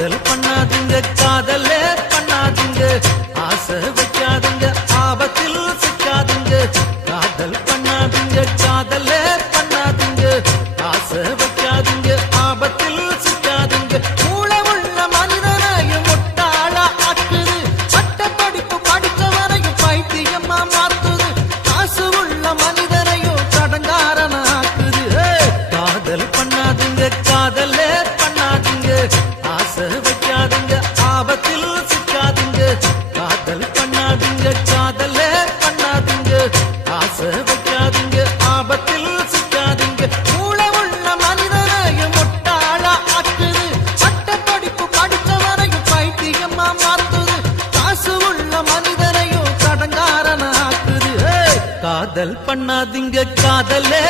காதல் பண்ணாதீங்க காதலே பண்ணாதீங்க ஆசை வைக்காதீங்க ஆபத்தில் சிக்காதீங்க காதல் பண்ணாதீங்க காதலே பண்ணாதீங்க ஆசை வைக்காதீங்க ஆபத்தில் சிக்காதீங்க மூளை உள்ள மனிதனையும் முட்டாளா ஆக்குது சட்ட படிப்பு படித்தவரையும் பைத்தியமா மாத்துது காசு உள்ள மனிதனையும் கடங்காரன ஆக்குது காதல் பண்ணாதீங்க காதலே பண்ணாதீங்க ஆசை வைக்காதீங்க ஆபத்தில் சிக்காதீங்க காதல் பண்ணாதீங்க காதலே பண்ணாதீங்க ஆசை வைக்காதீங்க ஆபத்தில் சிக்காதீங்க மூளை உள்ள மனிதனையும் முட்டாளா ஆக்குது சட்ட படிப்பு படித்தவரையும் பைத்தியமா மாத்துது காசு உள்ள மனிதனையும் கடங்காரன ஆக்குது காதல் பண்ணாதீங்க காதலே